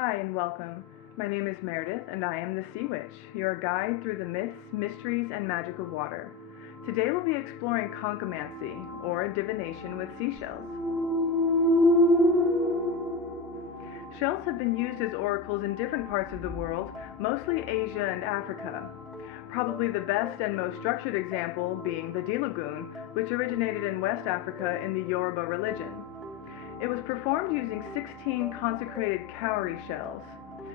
Hi and welcome. My name is Meredith and I am the Sea Witch, your guide through the myths, mysteries, and magic of water. Today we'll be exploring Conchomancy, or divination with seashells. Shells have been used as oracles in different parts of the world, mostly Asia and Africa. Probably the best and most structured example being the diloggun, which originated in West Africa in the Yoruba religion. It was performed using 16 consecrated cowrie shells,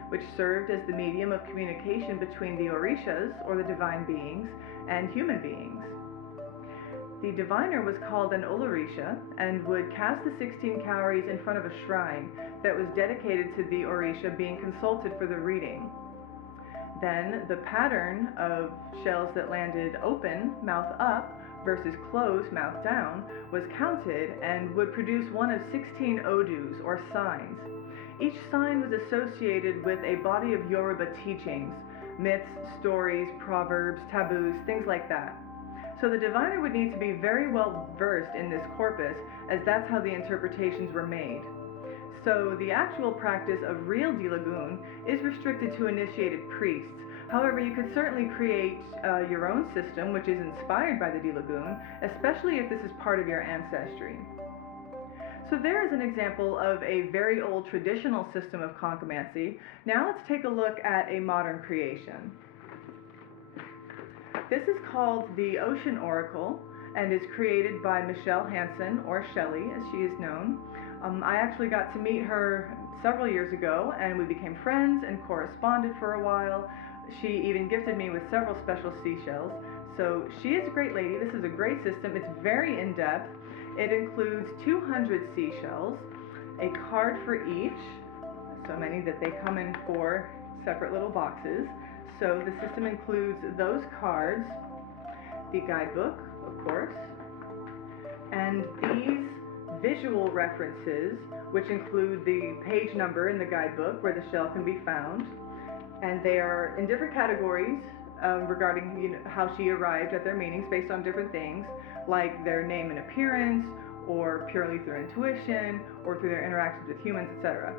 which served as the medium of communication between the orishas, or the divine beings, and human beings. The diviner was called an olorisha and would cast the 16 cowries in front of a shrine that was dedicated to the orisha being consulted for the reading. Then the pattern of shells that landed open, mouth up, versus closed, mouth down, was counted and would produce one of 16 odus, or signs. Each sign was associated with a body of Yoruba teachings, myths, stories, proverbs, taboos, things like that. So the diviner would need to be very well versed in this corpus, as that's how the interpretations were made. So the actual practice of real diloggun is restricted to initiated priests. However, you could certainly create your own system which is inspired by the diloggun, especially if this is part of your ancestry. So there is an example of a very old traditional system of conchomancy. Now let's take a look at a modern creation. This is called the Ocean Oracle and is created by Michelle Hansen, or Shelley as she is known. I actually got to meet her several years ago and we became friends and corresponded for a while. She even gifted me with several special seashells. So she is a great lady. This is a great system. It's very in-depth. It includes 200 seashells, a card for each, so many that they come in 4 separate little boxes. So the system includes those cards, the guidebook, of course, and these visual references, which include the page number in the guidebook where the shell can be found. And they are in different categories regarding how she arrived at their meanings based on different things, like their name and appearance, or purely through intuition, or through their interactions with humans, etc.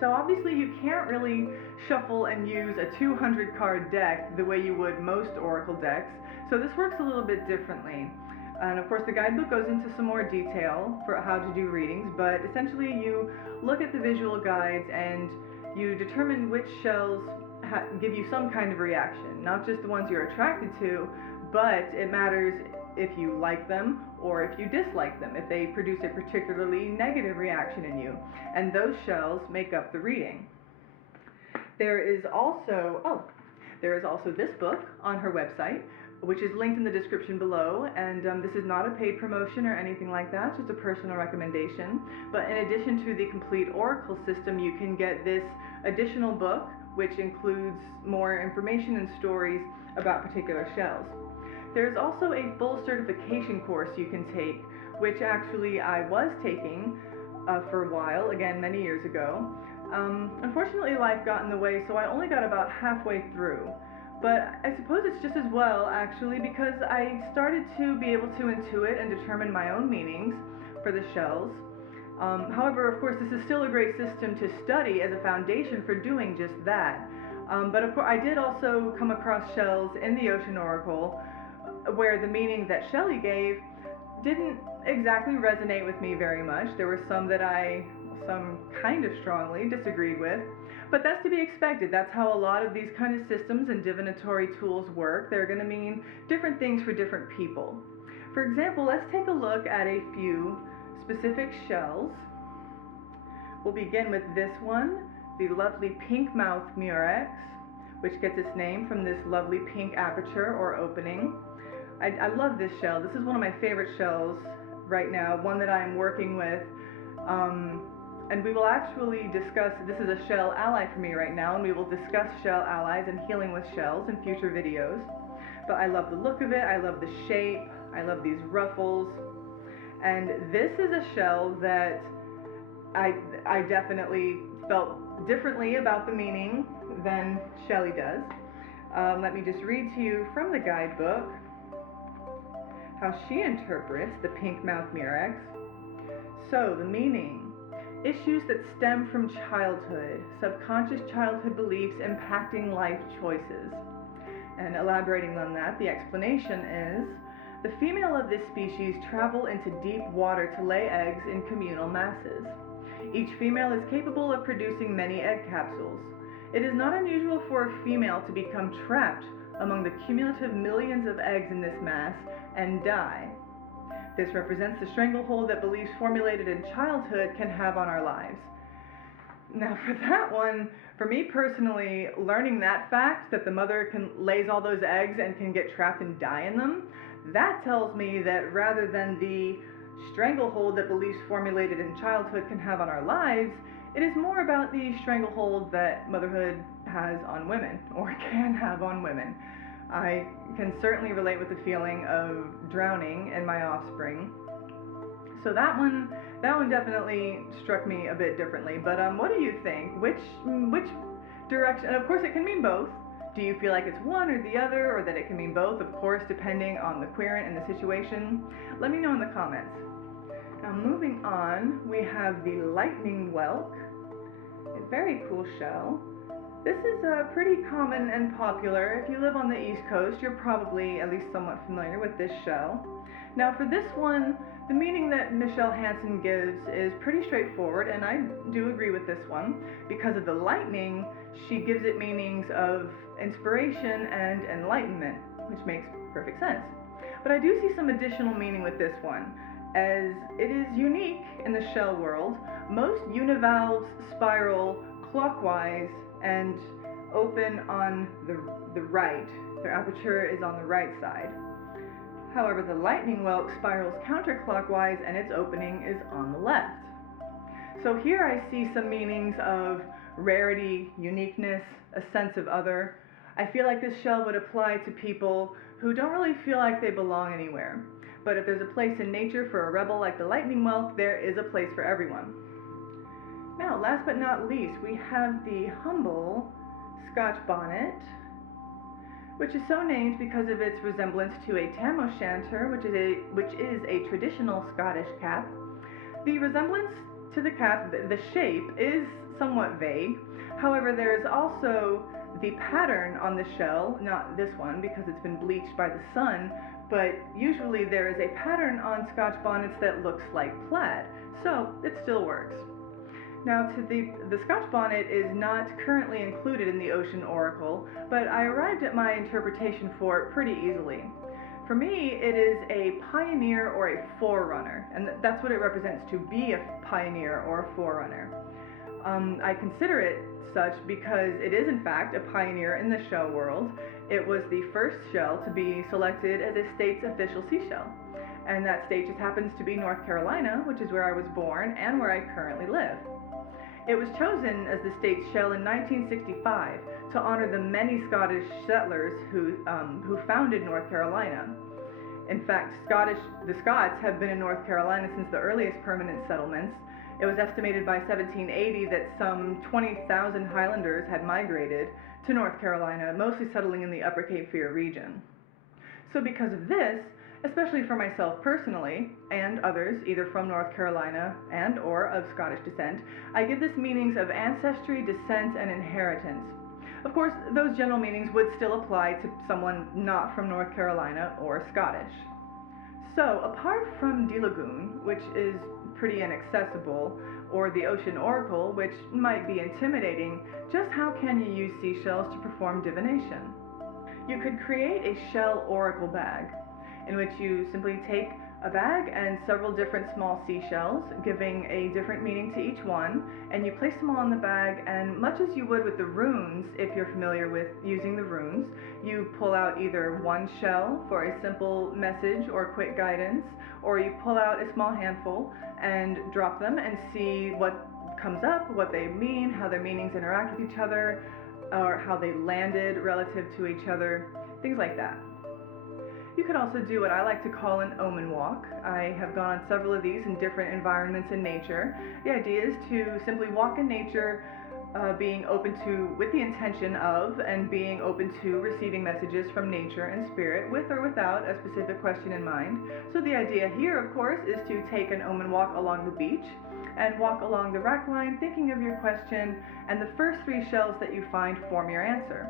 So obviously you can't really shuffle and use a 200 card deck the way you would most oracle decks, so this works a little bit differently. And of course the guidebook goes into some more detail for how to do readings, but essentially you look at the visual guides and you determine which shells give you some kind of reaction, not just the ones you're attracted to, but it matters if you like them or if you dislike them, if they produce a particularly negative reaction in you, and those shells make up the reading. There is also this book on her website, which is linked in the description below, and this is not a paid promotion or anything like that, just a personal recommendation. But in addition to the complete oracle system, you can get this additional book, which includes more information and stories about particular shells. There's also a full certification course you can take, which actually I was taking for a while, again many years ago. Unfortunately life got in the way, so I only got about halfway through. But I suppose it's just as well, actually, because I started to be able to intuit and determine my own meanings for the shells. However, of course, this is still a great system to study as a foundation for doing just that. But of course, I did also come across shells in the Ocean Oracle where the meaning that Shelley gave didn't exactly resonate with me very much. There were some that I kind of strongly disagreed with. But that's to be expected. That's how a lot of these kind of systems and divinatory tools work. They're going to mean different things for different people. For example, let's take a look at a few specific shells. We'll begin with this one, the lovely pink mouth murex, which gets its name from this lovely pink aperture or opening. I love this shell. This is one of my favorite shells right now, one that I'm working with. And we will actually discuss, this is a shell ally for me right now, and we will discuss shell allies and healing with shells in future videos. But I love the look of it, I love the shape, I love these ruffles. And this is a shell that I definitely felt differently about the meaning than Shelley does. Let me just read to you from the guidebook how she interprets the pink mouth murex. So the meaning issues that stem from childhood, subconscious childhood beliefs impacting life choices. And elaborating on that, the explanation is the female of this species travel into deep water to lay eggs in communal masses. Each female is capable of producing many egg capsules. It is not unusual for a female to become trapped among the cumulative millions of eggs in this mass and die. This represents the stranglehold that beliefs formulated in childhood can have on our lives. Now for that one, for me personally, learning that fact, that the mother lays all those eggs and can get trapped and die in them, that tells me that rather than the stranglehold that beliefs formulated in childhood can have on our lives, it is more about the stranglehold that motherhood has on women, or can have on women. I can certainly relate with the feeling of drowning in my offspring. So that one definitely struck me a bit differently. But what do you think? Which direction? And of course, it can mean both. Do you feel like it's one or the other, or that it can mean both? Of course, depending on the querent and the situation. Let me know in the comments. Now, moving on, we have the lightning whelk. A very cool shell. This is pretty common and popular. If you live on the East Coast, you're probably at least somewhat familiar with this shell. Now for this one, the meaning that Michelle Hansen gives is pretty straightforward, and I do agree with this one. Because of the lightning, she gives it meanings of inspiration and enlightenment, which makes perfect sense. But I do see some additional meaning with this one, as it is unique in the shell world. Most univalves spiral clockwise and open on the right. Their aperture is on the right side. However, the lightning whelk spirals counterclockwise and its opening is on the left. So here I see some meanings of rarity, uniqueness, a sense of other. I feel like this shell would apply to people who don't really feel like they belong anywhere. But if there's a place in nature for a rebel like the lightning whelk, there is a place for everyone. Now, last but not least, we have the humble Scotch bonnet, which is so named because of its resemblance to a tam o' shanter, which is a traditional Scottish cap. The resemblance to the cap, the shape, is somewhat vague. However, there is also the pattern on the shell, not this one because it's been bleached by the sun, but usually there is a pattern on Scotch bonnets that looks like plaid, so it still works. Now, the Scotch bonnet is not currently included in the Ocean Oracle, but I arrived at my interpretation for it pretty easily. For me, it is a pioneer or a forerunner, and that's what it represents, to be a pioneer or a forerunner. I consider it such because it is in fact a pioneer in the shell world. It was the first shell to be selected as a state's official seashell, and that state just happens to be North Carolina, which is where I was born and where I currently live. It was chosen as the state's shell in 1965 to honor the many Scottish settlers who founded North Carolina. In fact, the Scots have been in North Carolina since the earliest permanent settlements. It was estimated by 1780 that some 20,000 Highlanders had migrated to North Carolina, mostly settling in the Upper Cape Fear region. So because of this, especially for myself personally, and others either from North Carolina and or of Scottish descent, I give this meanings of ancestry, descent, and inheritance. Of course, those general meanings would still apply to someone not from North Carolina or Scottish. So, apart from diloggun, which is pretty inaccessible, or the Ocean Oracle, which might be intimidating, just how can you use seashells to perform divination? You could create a shell oracle bag, in which you simply take a bag and several different small seashells, giving a different meaning to each one, and you place them all in the bag, and much as you would with the runes, if you're familiar with using the runes, you pull out either one shell for a simple message or quick guidance, or you pull out a small handful and drop them and see what comes up, what they mean, how their meanings interact with each other, or how they landed relative to each other, things like that. You could also do what I like to call an omen walk. I have gone on several of these in different environments in nature. The idea is to simply walk in nature, being open to, with the intention of, and being open to receiving messages from nature and spirit, with or without a specific question in mind. So the idea here, of course, is to take an omen walk along the beach, and walk along the rack line thinking of your question, and the first 3 shells that you find form your answer.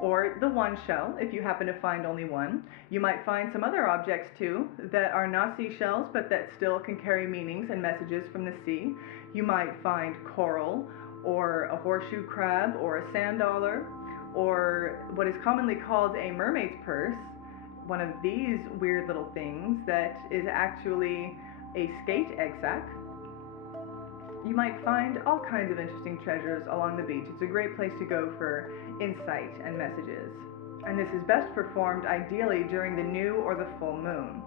Or the one shell, if you happen to find only one. You might find some other objects too that are not seashells but that still can carry meanings and messages from the sea. You might find coral, or a horseshoe crab, or a sand dollar, or what is commonly called a mermaid's purse, one of these weird little things that is actually a skate egg sac. You might find all kinds of interesting treasures along the beach. It's a great place to go for insight and messages. And this is best performed ideally during the new or the full moon.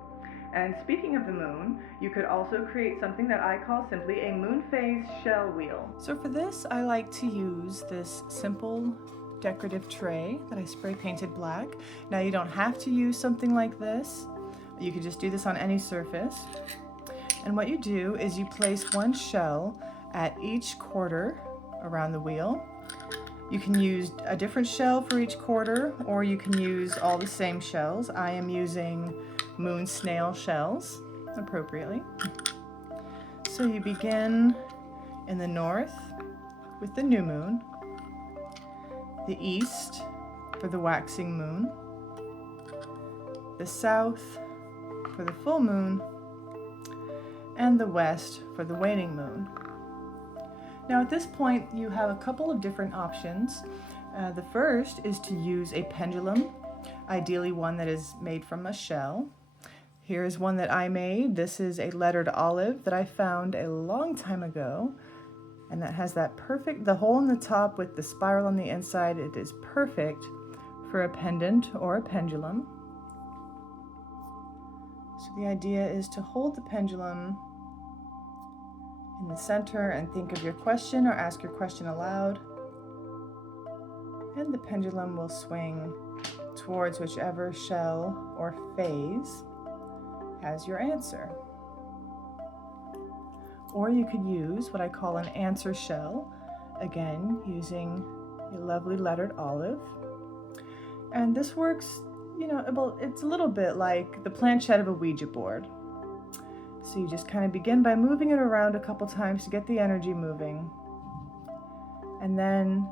And speaking of the moon, you could also create something that I call simply a moon phase shell wheel. So for this, I like to use this simple decorative tray that I spray painted black. Now you don't have to use something like this. You could just do this on any surface. And what you do is you place one shell at each quarter around the wheel. You can use a different shell for each quarter, or you can use all the same shells. I am using moon snail shells appropriately. So you begin in the north with the new moon, the east for the waxing moon, the south for the full moon, and the west for the waning moon. Now at this point you have a couple of different options. The first is to use a pendulum, ideally one that is made from a shell. Here is one that I made. This is a lettered olive that I found a long time ago, and that has that the hole in the top with the spiral on the inside. It is perfect for a pendant or a pendulum. So the idea is to hold the pendulum in the center and think of your question or ask your question aloud. And the pendulum will swing towards whichever shell or phase has your answer. Or you could use what I call an answer shell, again using a lovely lettered olive. And this works, it's a little bit like the planchette of a Ouija board. So you just kind of begin by moving it around a couple times to get the energy moving. And then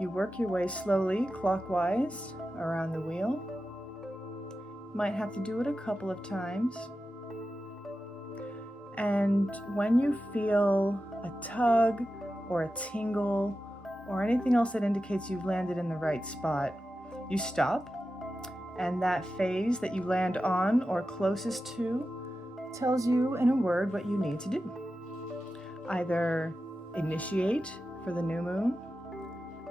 you work your way slowly clockwise around the wheel. Might have to do it a couple of times. And when you feel a tug or a tingle or anything else that indicates you've landed in the right spot, you stop, and that phase that you land on or closest to tells you in a word what you need to do. Either initiate for the new moon,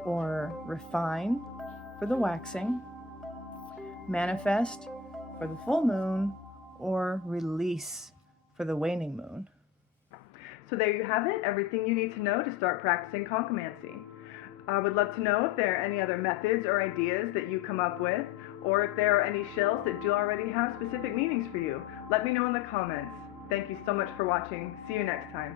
or refine for the waxing, manifest for the full moon, or release for the waning moon. So there you have it, everything you need to know to start practicing Conchomancy. I would love to know if there are any other methods or ideas that you come up with, or if there are any shells that do already have specific meanings for you. Let me know in the comments. Thank you so much for watching. See you next time.